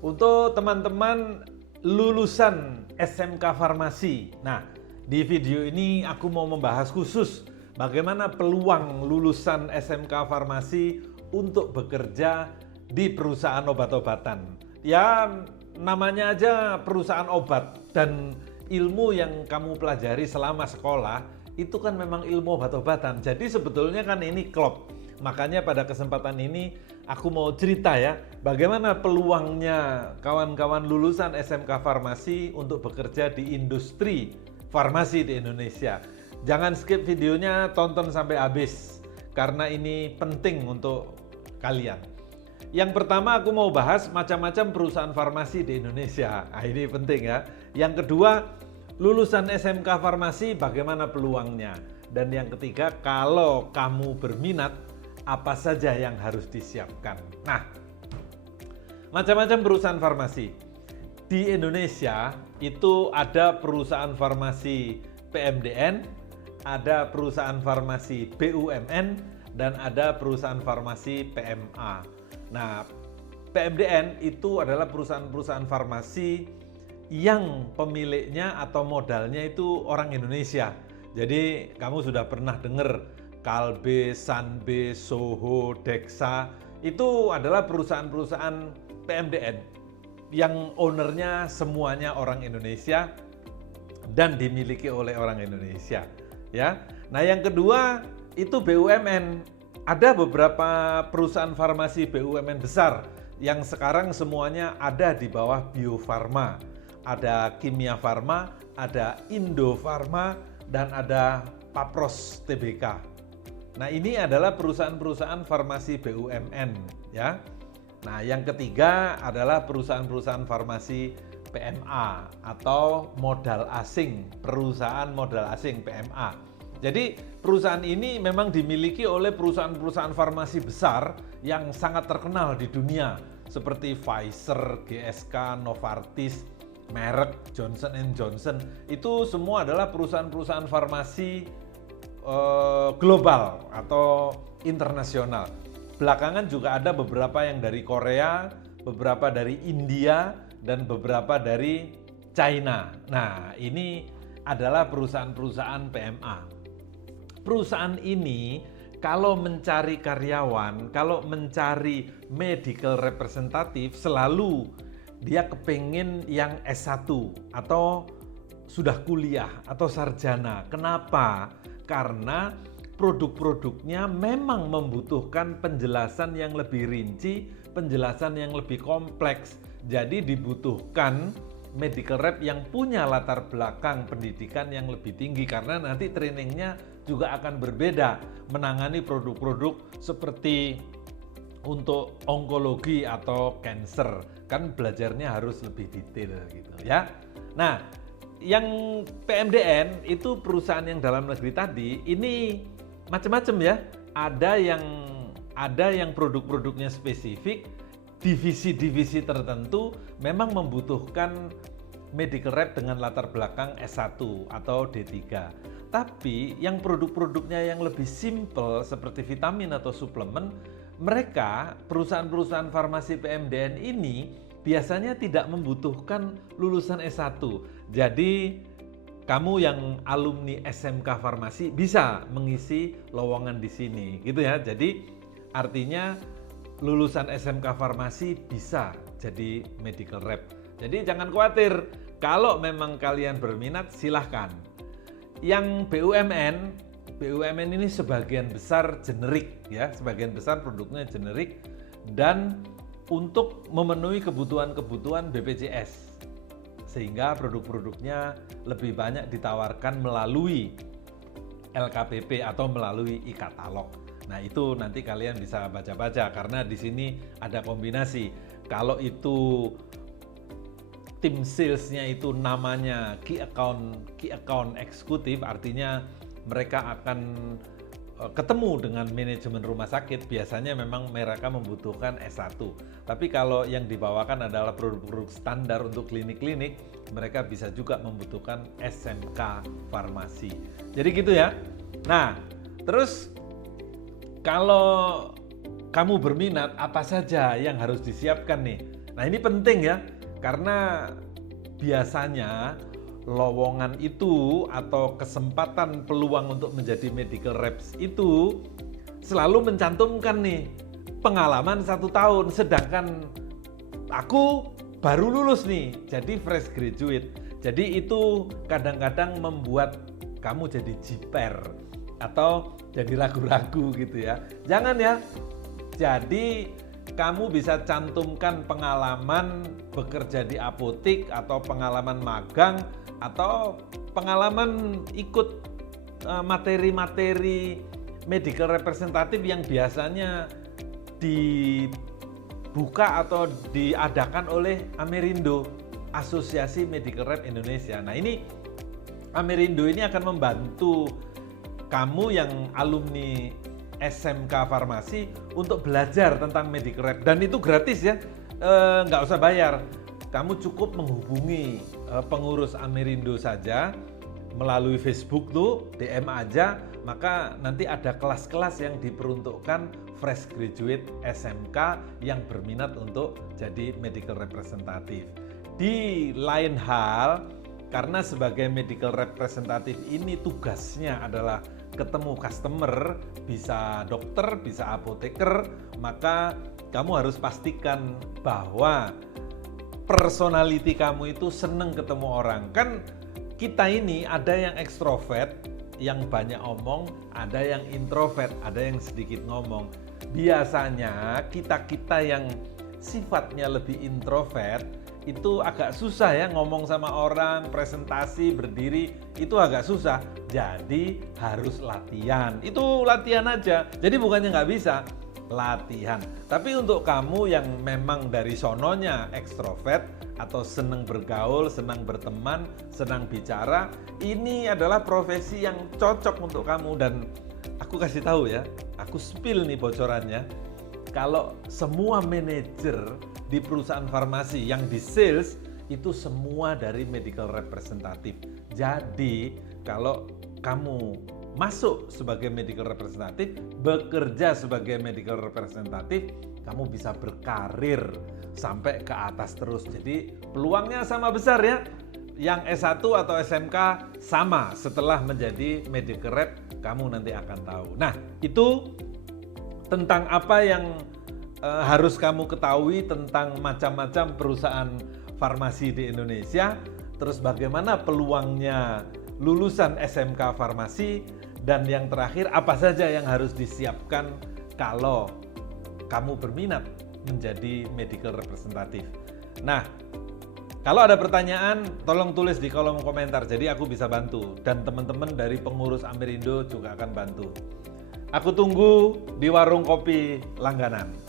Untuk teman-teman lulusan SMK Farmasi. Nah, di video ini aku mau membahas khusus bagaimana peluang lulusan SMK Farmasi untuk bekerja di perusahaan obat-obatan. Ya, namanya aja perusahaan obat, dan ilmu yang kamu pelajari selama sekolah itu kan memang ilmu obat-obatan. Jadi sebetulnya kan ini klop. Makanya pada kesempatan ini aku mau cerita ya, bagaimana peluangnya kawan-kawan lulusan SMK Farmasi untuk bekerja di industri farmasi di Indonesia. Jangan skip videonya, tonton sampai habis karena ini penting untuk kalian. Yang pertama aku mau bahas macam-macam perusahaan farmasi di Indonesia. Nah, ini penting ya. Yang kedua, lulusan SMK Farmasi bagaimana peluangnya. Dan yang ketiga, kalau kamu berminat, apa saja yang harus disiapkan. Nah, macam-macam perusahaan farmasi. Di Indonesia itu ada perusahaan farmasi PMDN, ada perusahaan farmasi BUMN, dan ada perusahaan farmasi PMA. Nah, PMDN itu adalah perusahaan-perusahaan farmasi yang pemiliknya atau modalnya itu orang Indonesia. Jadi kamu sudah pernah dengar Kalbe, Sanbe, Soho, Dexa, itu adalah perusahaan-perusahaan PMDN yang ownernya semuanya orang Indonesia dan dimiliki oleh orang Indonesia. Ya, nah yang kedua itu BUMN. Ada beberapa perusahaan farmasi BUMN besar yang sekarang semuanya ada di bawah Bio Farma. Ada Kimia Farma, ada Indo Farma, dan ada Papros Tbk. Nah, ini adalah perusahaan-perusahaan farmasi BUMN ya. Nah, yang ketiga adalah perusahaan-perusahaan farmasi PMA atau modal asing, perusahaan modal asing PMA. Jadi, perusahaan ini memang dimiliki oleh perusahaan-perusahaan farmasi besar yang sangat terkenal di dunia seperti Pfizer, GSK, Novartis, Merck, Johnson & Johnson. Itu semua adalah perusahaan-perusahaan farmasi global atau internasional. Belakangan juga ada beberapa yang dari Korea, beberapa dari India, dan beberapa dari China. Nah, ini adalah perusahaan-perusahaan PMA. Perusahaan ini kalau mencari karyawan, kalau mencari medical representative, selalu dia kepengen yang S1 atau sudah kuliah atau sarjana. Kenapa? Karena produk-produknya memang membutuhkan penjelasan yang lebih rinci, penjelasan yang lebih kompleks. Jadi dibutuhkan medical rep yang punya latar belakang pendidikan yang lebih tinggi karena nanti trainingnya juga akan berbeda menangani produk-produk seperti untuk onkologi atau cancer. Kan belajarnya harus lebih detail gitu ya. Nah, yang PMDN itu perusahaan yang dalam negeri tadi ini macam-macam ya. Ada yang produk-produknya spesifik, divisi-divisi tertentu memang membutuhkan medical rep dengan latar belakang S1 atau D3. Tapi yang produk-produknya yang lebih simple seperti vitamin atau suplemen, mereka perusahaan-perusahaan farmasi PMDN ini biasanya tidak membutuhkan lulusan S1. Jadi kamu yang alumni SMK Farmasi bisa mengisi lowongan di sini gitu ya. Jadi artinya lulusan SMK Farmasi bisa jadi medical rep. Jadi jangan khawatir, kalau memang kalian berminat silahkan. Yang BUMN ini sebagian besar generik ya, sebagian besar produknya generik dan untuk memenuhi kebutuhan-kebutuhan BPJS sehingga produk-produknya lebih banyak ditawarkan melalui LKPP atau melalui e-katalog. Nah, itu nanti kalian bisa baca-baca karena di sini ada kombinasi. Kalau itu tim salesnya itu namanya key account eksekutif, artinya mereka akan ketemu dengan manajemen rumah sakit, biasanya memang mereka membutuhkan S1. Tapi kalau yang dibawakan adalah produk-produk standar untuk klinik-klinik, mereka bisa juga membutuhkan SMK Farmasi. Jadi gitu ya. Nah, terus kalau kamu berminat, apa saja yang harus disiapkan nih? Nah ini penting ya, karena biasanya lowongan itu atau kesempatan peluang untuk menjadi medical reps itu selalu mencantumkan nih pengalaman 1 tahun, sedangkan aku baru lulus nih, jadi fresh graduate. Jadi itu kadang-kadang membuat kamu jadi jiper atau jadi ragu-ragu gitu ya. Jangan ya. Jadi kamu bisa cantumkan pengalaman bekerja di apotik atau pengalaman magang atau pengalaman ikut materi-materi medical representative yang biasanya dibuka atau diadakan oleh Amerindo, Asosiasi Medical Rep Indonesia. Nah ini Amerindo ini akan membantu kamu yang alumni SMK Farmasi untuk belajar tentang medical rep, dan itu gratis ya, nggak usah bayar. Kamu cukup menghubungi pengurus Amerindo saja melalui Facebook tuh, DM aja, maka nanti ada kelas-kelas yang diperuntukkan fresh graduate SMK yang berminat untuk jadi medical representative. Di lain hal, karena sebagai medical representative ini tugasnya adalah ketemu customer, bisa dokter, bisa apoteker, maka kamu harus pastikan bahwa personality kamu itu seneng ketemu orang. Kan kita ini ada yang ekstrovert, yang banyak omong, ada yang introvert, ada yang sedikit ngomong. Biasanya kita-kita yang sifatnya lebih introvert itu agak susah ya ngomong sama orang, presentasi, berdiri, itu agak susah. Jadi harus latihan. Itu latihan aja. Jadi bukannya nggak bisa, latihan. Tapi untuk kamu yang memang dari sononya ekstrovert atau senang bergaul, senang berteman, senang bicara, ini adalah profesi yang cocok untuk kamu. Dan aku kasih tahu ya, aku spill nih bocorannya. Kalau semua manajer di perusahaan farmasi yang di sales itu semua dari medical representative. Jadi kalau kamu masuk sebagai medical representative, bekerja sebagai medical representative, kamu bisa berkarir sampai ke atas terus. Jadi peluangnya sama besar ya. Yang S1 atau SMK sama, setelah menjadi medical rep kamu nanti akan tahu. Nah, itu tentang apa yang harus kamu ketahui tentang macam-macam perusahaan farmasi di Indonesia, terus bagaimana peluangnya lulusan SMK Farmasi, dan yang terakhir apa saja yang harus disiapkan kalau kamu berminat menjadi medical representative. Nah, kalau ada pertanyaan tolong tulis di kolom komentar, jadi aku bisa bantu, dan teman-teman dari pengurus Amerindo juga akan bantu. Aku tunggu di warung kopi langganan.